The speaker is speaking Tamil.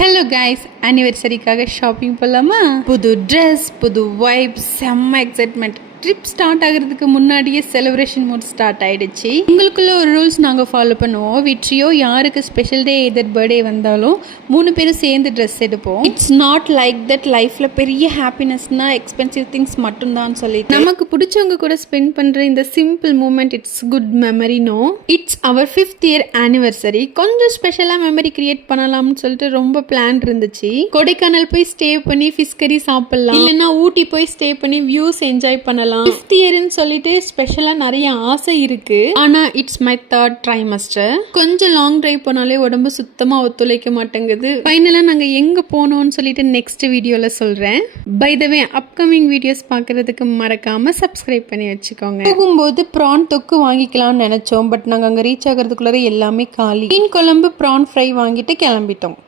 ஹலோ கைஸ், ஆனிவர்சரிக்காக ஷாப்பிங் போகலாமா? புது ட்ரெஸ், புது வைப்ஸ், செம்ம எக்ஸைட்மெண்ட். ட்ரிப் ஸ்டார்ட் ஆகிறதுக்கு முன்னாடியே செலிப்ரேஷன் மூட் ஸ்டார்ட் ஆயிடுச்சு. உங்களுக்குள்ள ஒரு ரூல்ஸ் நாங்கள் ஃபாலோ பண்ணுவோம். விட்ரியோ யாருக்கு ஸ்பெஷல் டே எதர் பர்த்டே வந்தாலும் 3 பேரும் சேர்ந்து ட்ரெஸ் எடுப்போம். இட்ஸ் நாட் லைக் தட் லைஃப்ல பெரிய ஹாப்பினஸ்னா எக்ஸ்பென்சிவ் திங்ஸ் மட்டும்தான் சொல்லிட்டு நமக்கு பிடிச்சவங்க கூட ஸ்பெண்ட் பண்ற இந்த simple moment it's good memory. No, it's our 5th year anniversary. கொஞ்சம் ஸ்பெஷலா மெமரி கிரியேட் பண்ணலாம்னு சொல்லிட்டு ரொம்ப பிளான் இருந்துச்சு. கொடைக்கானல் போய் ஸ்டே பண்ணி ஃபிஷ் கறி சாப்பிடலாம், இல்லைன்னா ஊட்டி போய் ஸ்டே பண்ணி வியூஸ் என்ஜாய் பண்ணலாம். 5th இயர்னு சொல்லிட்டு ஸ்பெஷலா நிறைய ஆசை இருக்கு. ஆனா இட்ஸ் மை 3rd ட்ரைமஸ்டர். கொஞ்சம் லாங் டிரைவ் போனாலே உடம்பு சுத்தமா ஒத்துழைக்க மாட்டேங்குது. ஃபைனலா நாங்க எங்க போனோம்னு சொல்லிட்டு நெக்ஸ்ட் வீடியோல சொல்றேன். By the way, upcoming videos பார்க்கறதுக்கு மறக்காம சப்ஸ்கிரைப் பண்ணி வச்சுக்கோங்க. போகும்போது ப்ரான் தொக்கு வாங்கிக்கலாம்னு நினைச்சோம். பட் நாங்க அங்க ரீச் ஆகிறதுக்குள்ள எல்லாமே காலி. மீன் குழம்பு, ப்ரான் ஃப்ரை வாங்கிட்டு கிளம்பிட்டோம்.